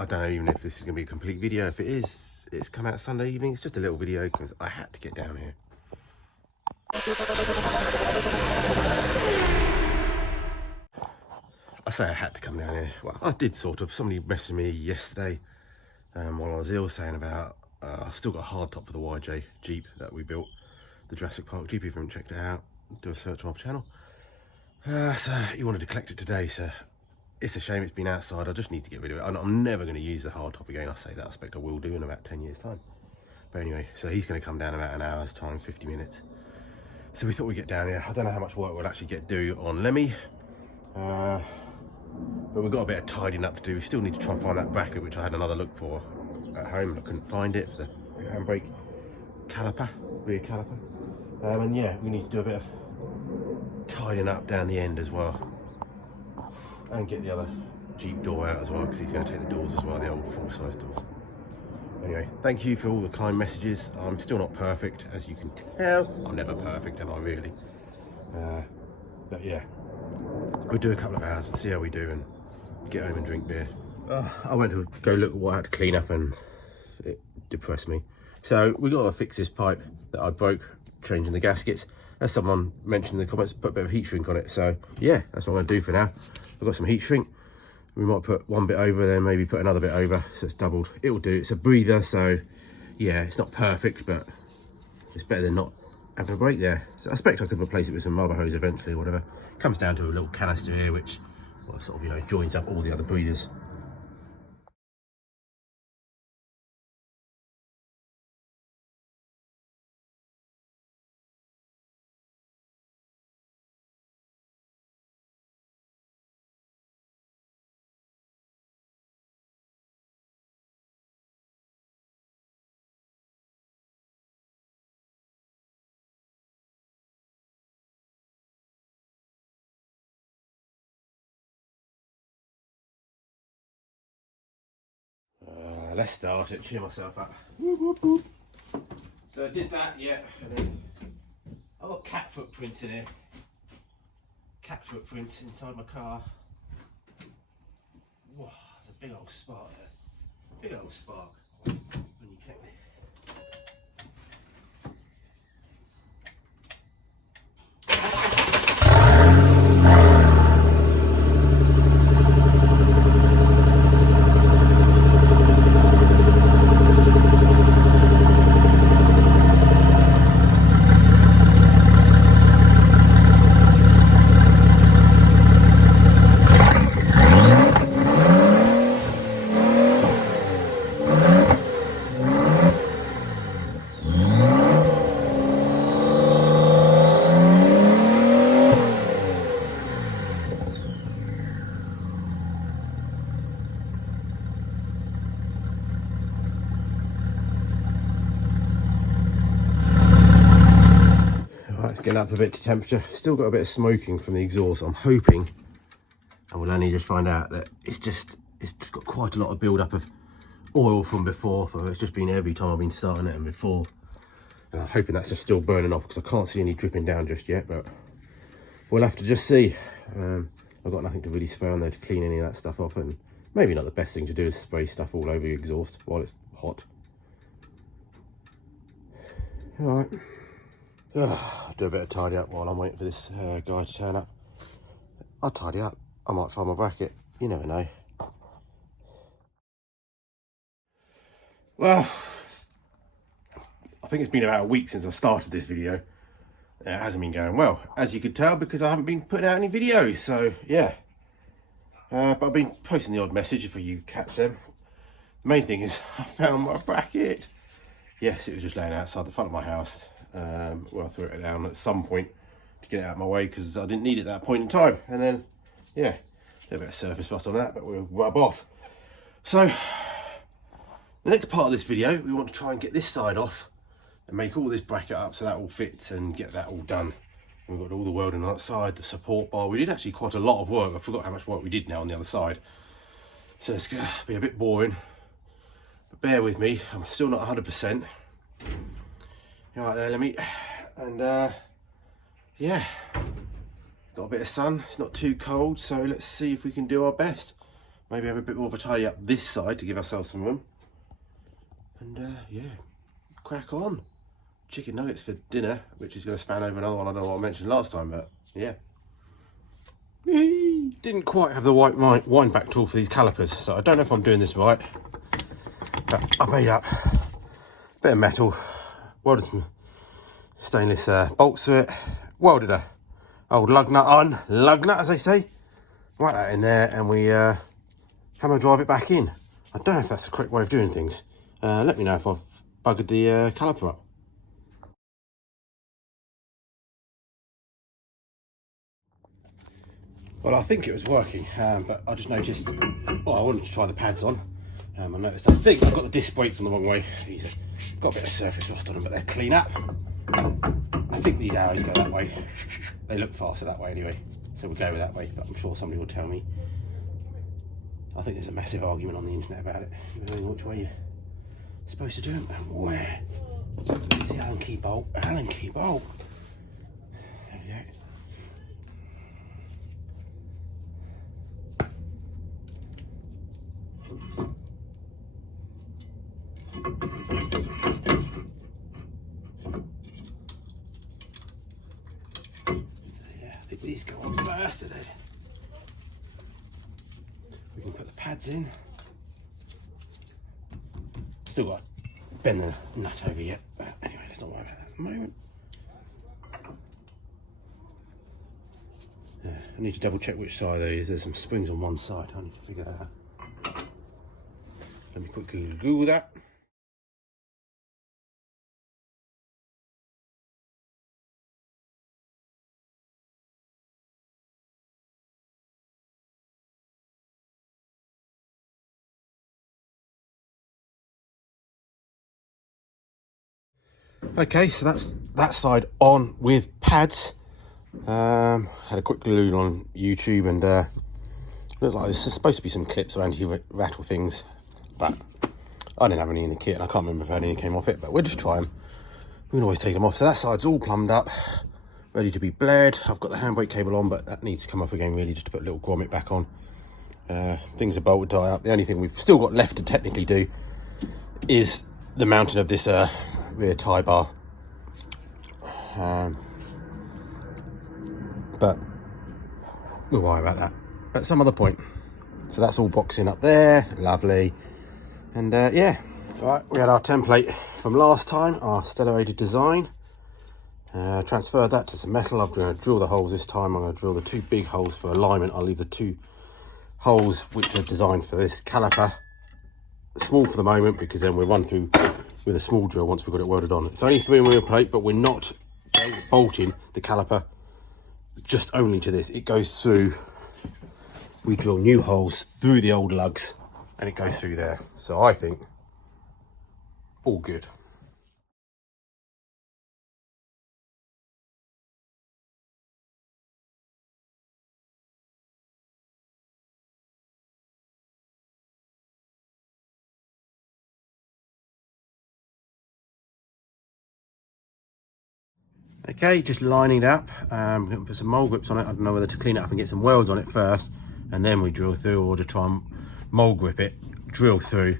I don't know even if this is going to be a complete video. If it is, it's come out Sunday evening. It's just a little video because I had to get down here. I say I had to come down here. Well, I did sort of. Somebody messaged me yesterday while I was ill saying about I've still got a hard top for the YJ Jeep that we built, the Jurassic Park Jeep. If you haven't checked it out, do a search on my channel. So he wanted to collect it today, so it's a shame it's been outside. I just need to get rid of it. I'm never going to use the hard top again. I say that, I expect I will do in about 10 years time. But anyway, so he's going to come down in about an hour's time, 50 minutes. So we thought we'd get down here. I don't know how much work we'll actually do on Lemmy. But we've got a bit of tidying up to do. We still need to try and find that bracket, which I had another look for at home. I couldn't find it for the handbrake caliper, rear caliper. And yeah, we need to do a bit of tidying up down the end as well. And get the other Jeep door out as well, because he's going to take the doors as well, the old full-size doors. Anyway, thank you for all the kind messages. I'm still not perfect, as you can tell. I'm never perfect, am I really? But yeah, we'll do a couple of hours and see how we do and get home and drink beer. I went to go look at what I had to clean up and it depressed me. So we got to fix this pipe that I broke, changing the gaskets. As someone mentioned in the comments, put a bit of heat shrink on it. So yeah, that's what I'm going to do for now. I've got some heat shrink. We might put one bit over, then maybe put another bit over, so it's doubled. It will do. It's a breather, so yeah, it's not perfect, but it's better than not having a break there. So I expect I could replace it with some rubber hose eventually or whatever. It comes down to a little canister here, which sort of, you know, joins up all the other breathers. Let's start it, cheer myself up. Whoop, whoop, whoop. So I did that, yeah, and then I've got cat footprints in here. Cat footprints inside my car. Whoa, there's a big old spark there. Big old spark when you check it. It's getting up a bit to temperature. Still got a bit of smoking from the exhaust. I'm hoping, and we'll only just find out, that it's just got quite a lot of build up of oil from before. It's just been every time I've been starting it and before. And I'm hoping that's just still burning off, because I can't see any dripping down just yet, but we'll have to just see. I've got nothing to really spray on there to clean any of that stuff off, and maybe not the best thing to do is spray stuff all over the exhaust while it's hot. All right. I'll do a bit of tidy up while I'm waiting for this guy to turn up. I'll tidy up. I might find my bracket. You never know. Well, I think it's been about a week since I started this video. It hasn't been going well, as you could tell, because I haven't been putting out any videos. So yeah, but I've been posting the odd message if you catch them. The main thing is I found my bracket. Yes, it was just laying outside the front of my house. Well, I threw it down at some point to get it out of my way because I didn't need it at that point in time. And then, yeah, a little bit of surface rust on that, but we'll rub off. So, the next part of this video, we want to try and get this side off and make all this bracket up so that all fits and get that all done. We've got all the welding on that side, the support bar. We did actually quite a lot of work. I forgot how much work we did now on the other side. So it's going to be a bit boring. But bear with me, I'm still not 100%. Right there, let me, and yeah, got a bit of sun. It's not too cold, so let's see if we can do our best. maybe have a bit more of a tidy up this side to give ourselves some room. And yeah, crack on. Chicken nuggets for dinner, which is going to span over another one I don't know what I mentioned last time, but yeah. Didn't quite have the white wind back tool for these calipers, so I don't know if I'm doing this right. But I made up a bit of metal, welded some stainless bolts to it, welded a old lug nut as they say, right that in there, and we hammer drive it back in. I don't know if that's the correct way of doing things. Let me know if I've buggered the caliper up. Well, I think it was working, but I just noticed, well, I wanted to try the pads on. I noticed, I think I've got the disc brakes on the wrong way. These have got a bit of surface rust on them, but they're clean up. I think these arrows go that way. They look faster that way anyway, so we'll go with that way, but I'm sure somebody will tell me. I think there's a massive argument on the internet about it, which way you're supposed to do them and where. It's the Allen key bolt, Allen key bolt. There we go. Yeah, I think these go on first today. We can put the pads in. Still got to bend the nut over yet, but anyway, let's not worry about that at the moment. Yeah, I need to double check which side there is. There's some springs on one side. I need to figure that out. Let me quickly Google that. Okay, so that's that side on with pads. Had a quick look on YouTube and looked like there's supposed to be some clips of anti-rattle things, but I didn't have any in the kit and I can't remember if any came off it, but we'll just try them. We can always take them off. So that side's all plumbed up, ready to be bled. I've got the handbrake cable on, but that needs to come off again really, just to put a little grommet back on. Things are bolted tie up. The only thing we've still got left to technically do is the mounting of this rear tie bar. But we'll worry about that at some other point. So that's all boxing up there, lovely. And yeah, right, we had our template from last time, our stellated design. Transferred that to some metal. I'm going to drill the holes this time. I'm going to drill the two big holes for alignment. I'll leave the two holes which are designed for this caliper small for the moment, because then we'll run through with a small drill once we've got it welded on. It's only 3mm plate, but we're not bolting the caliper just only to this. It goes through, we drill new holes through the old lugs and it goes through there. So I think all good. Okay, just lining it up. I'm going to put some mole grips on it. I don't know whether to clean it up and get some welds on it first, and then we drill through, or to try and mole grip it, drill through,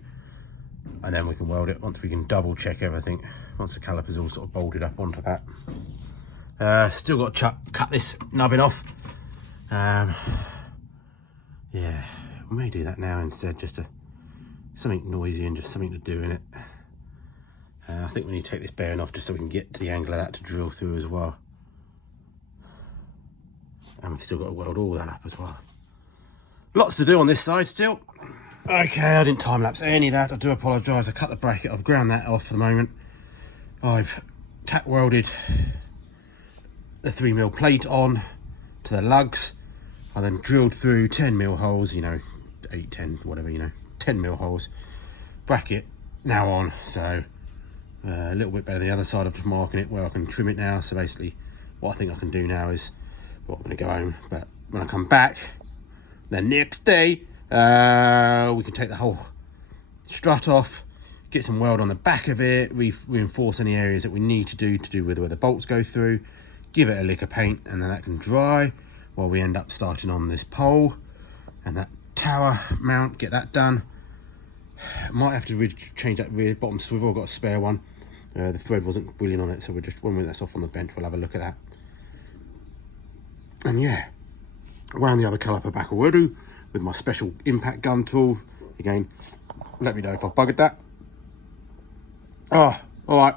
and then we can weld it once we can double check everything, once the caliper's all sort of bolted up onto that. Still got to cut this nubbin off. Yeah, we may do that now instead, just to something noisy and just something to do in it. I think we need to take this bearing off just so we can get to the angle of that to drill through as well. And we've still got to weld all that up as well. Lots to do on this side still. Okay, I didn't time lapse any of that. I do apologise. I cut the bracket. I've ground that off for the moment. I've tack welded the 3mm plate on to the lugs. I then drilled through 10mm holes, you know, 8, 10, whatever, you know, 10mm holes. Bracket now on, so a little bit better than the other side. I'm just marking it where I can trim it now. So basically what I think I can do now is, well, I'm going to go home, but when I come back the next day, we can take the whole strut off, get some weld on the back of it, reinforce any areas that we need to do with where the bolts go through, give it a lick of paint, and then that can dry while we end up starting on this pole. And that tower mount, get that done. Might have to change that rear bottom swivel. I've got a spare one. The thread wasn't brilliant on it, so we're just, when that's off on the bench, we'll have a look at that. And yeah, wound the other caliper back already with my special impact gun tool. Again, let me know if I've buggered that. Oh, all right,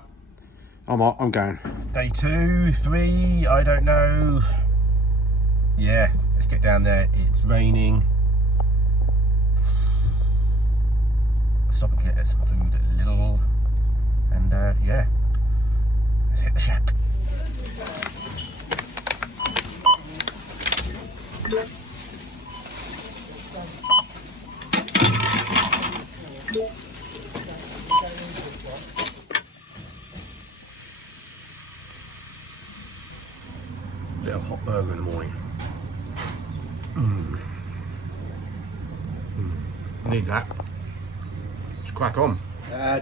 I'm going. Day 2, 3, I don't know. Yeah, let's get down there. It's raining. Stop and get some food a little. And yeah, let's hit the shack. Bit of hot burger in the morning. Need that. Let's crack on.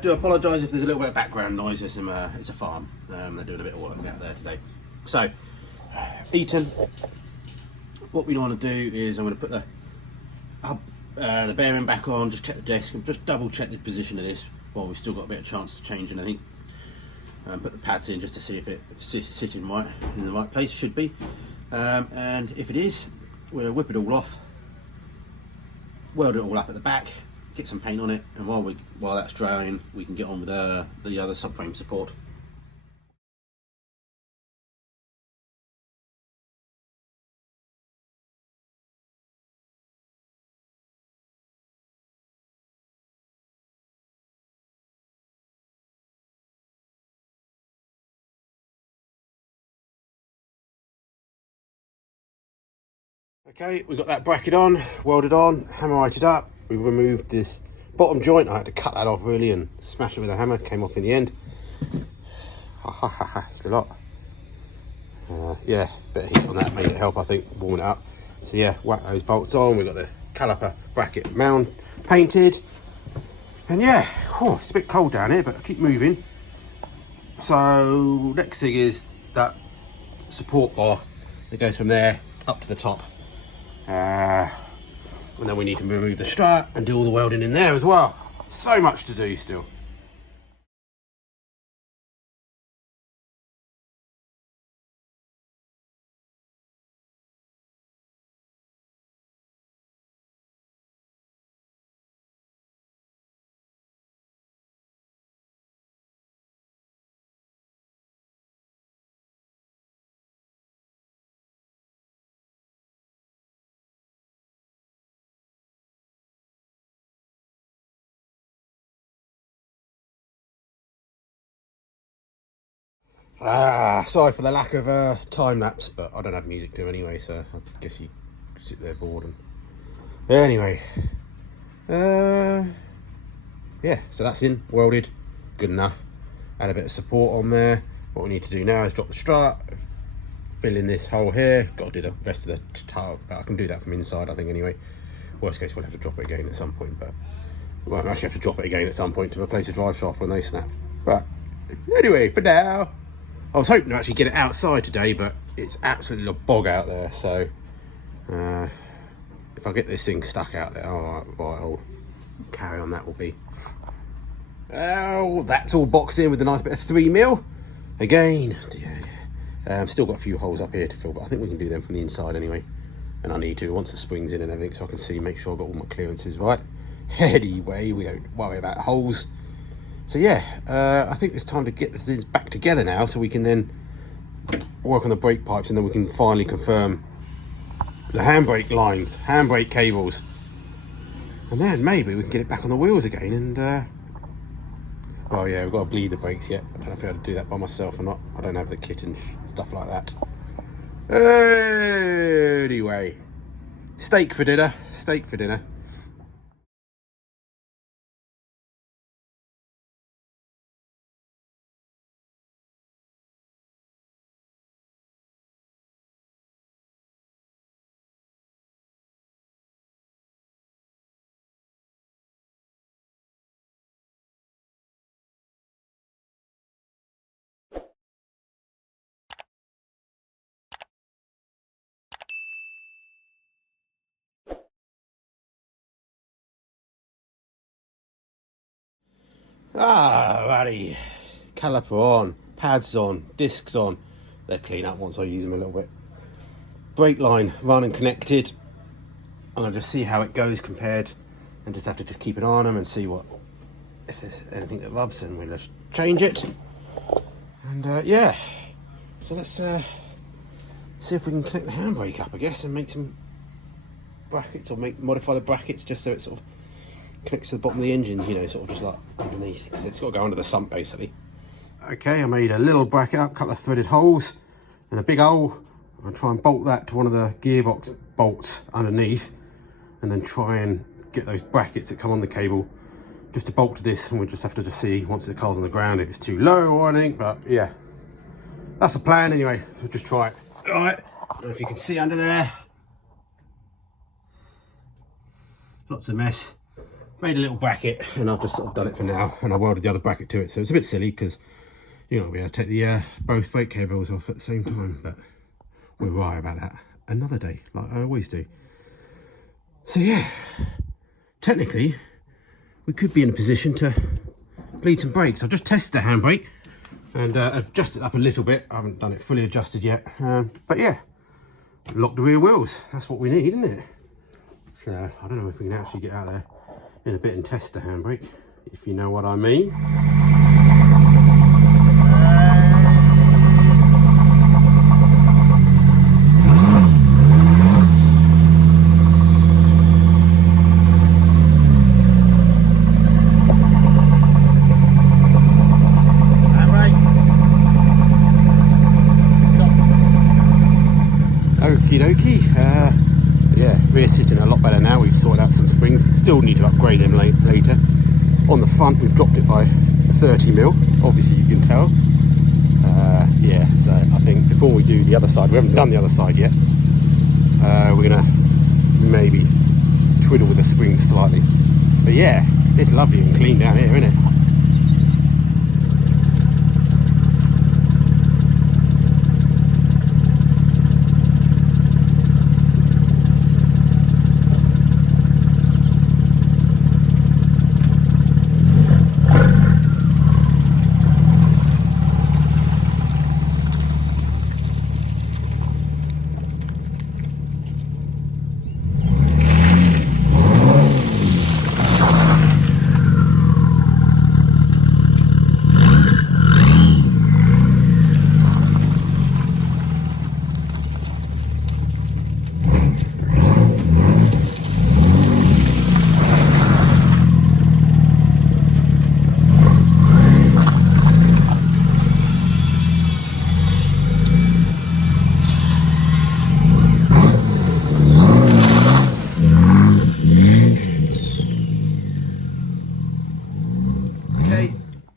Do apologise if there's a little bit of background noise. There's some, it's a farm. They're doing a bit of work out there today. So, eaten. What we want to do is I'm going to put the bearing back on, just check the desk, and just double check the position of this while we've still got a bit of chance to change anything. Put the pads in just to see if it's sitting right in the right place. Should be. And if it is, we'll whip it all off, weld it all up at the back, get some paint on it, and while that's drying, we can get on with the other subframe support. Okay, we've got that bracket on, welded on, hammerited up. We've removed this bottom joint. I had to cut that off really and smash it with a hammer. Came off in the end. Still hot. Yeah, bit of heat on that made it help, I think, warm it up. So yeah, whack those bolts on. We've got the caliper bracket mount painted. And yeah, it's a bit cold down here, but I keep moving. So next thing is that support bar that goes from there up to the top. And then we need to remove the strut and do all the welding in there as well. So much to do still. Sorry for the lack of time lapse, but I don't have music to anyway, so I guess you sit there bored. And anyway, yeah, so that's in, welded, good enough. Add a bit of support on there. What we need to do now is drop the strut, fill in this hole here. Got to do the rest of the tile, but I can do that from inside, I think, anyway. Worst case, we'll have to drop it again at some point, but well, I actually have to drop it again at some point to replace the drive shaft when they snap. But anyway, for now, I was hoping to actually get it outside today, but it's absolutely a bog out there. So if I get this thing stuck out there, all right, I'll carry on. That will be. Oh, that's all boxed in with a nice bit of 3mm. Again, still got a few holes up here to fill, but I think we can do them from the inside anyway. And I need to, once the spring's in and everything, so I can see, make sure I've got all my clearances right. Anyway, we don't worry about holes. So yeah, I think it's time to get this back together now, so we can then work on the brake pipes, and then we can finally confirm the handbrake lines, handbrake cables, and then maybe we can get it back on the wheels again. And oh yeah, we've got to bleed the brakes yet. I don't know if I have to do that by myself or not. I don't have the kit and stuff like that. Anyway, steak for dinner. Alrighty, caliper on, pads on, discs on. They'll clean up once I use them a little bit. Brake line run and connected. I'm gonna just see how it goes compared, and just have to just keep an eye on them and see what, if there's anything that rubs, and we'll just change it. And yeah, so let's see if we can connect the handbrake up, I guess, and make some brackets, or modify the brackets just so it sort of connects to the bottom of the engine, you know, sort of just like underneath, because it's got to go under the sump basically. Okay, I made a little bracket up, a couple of threaded holes and a big hole. I'll try and bolt that to one of the gearbox bolts underneath, and then try and get those brackets that come on the cable just to bolt to this, and we'll just have to just see once the car's on the ground if it's too low or anything. But yeah, that's the plan anyway. We'll just try it. All right, I don't know if you can see under there, lots of mess. Made a little bracket, and I've just sort of done it for now, and I welded the other bracket to it, so it's a bit silly because you're not going to be able to take the both brake cables off at the same time, but we'll worry about that another day, like I always do. So yeah, technically we could be in a position to bleed some brakes. I've just tested the handbrake and I've adjusted it up a little bit. I haven't done it fully adjusted yet, but yeah, lock the rear wheels. That's what we need, isn't it? So I don't know if we can actually get out there in a bit and test the handbrake, if you know what I mean. Okie dokie. Yeah, rear sitting a lot better now. We've sorted out some springs. Still need to upgrade them later. On the front, we've dropped it by 30mm. Obviously, you can tell. Yeah, so I think before we do the other side, we haven't done the other side yet. We're gonna maybe twiddle with the springs slightly. But yeah, it's lovely and clean down here, isn't it?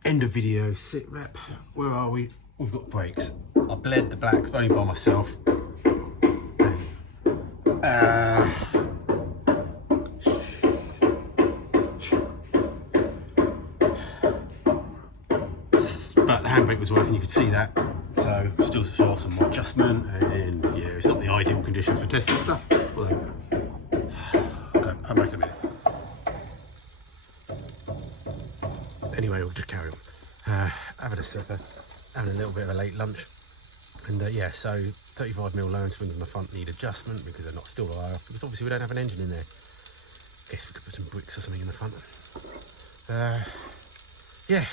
End of video, sit rep. Where are we? We've got brakes. I bled the blacks only by myself. But the handbrake was working, you could see that. So still saw some adjustment, and yeah, it's not the ideal conditions for testing stuff. Although, okay, handbrake in a minute. Anyway, we'll just carry on. Having a supper, having a little bit of a late lunch, and yeah, so 35mm low springs on the front need adjustment because they're not still high off, because obviously we don't have an engine in there. Guess we could put some bricks or something in the front. Yeah,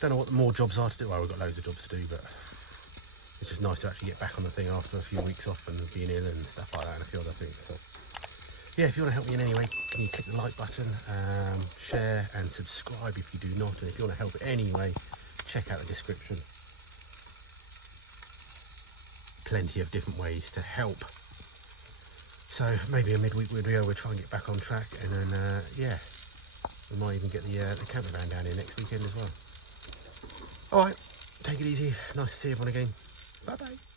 don't know what the more jobs are to do. Well, we've got loads of jobs to do, but it's just nice to actually get back on the thing after a few weeks off and being ill and stuff like that, and a few other things. So yeah, if you want to help me in any way, can you click the like button, share and subscribe if you do not, and if you want to help anyway, check out the description. Plenty of different ways to help. So maybe a midweek video, we'll try and get back on track, and then yeah, we might even get the camper van down here next weekend as well. All right, take it easy. Nice to see everyone again. Bye bye.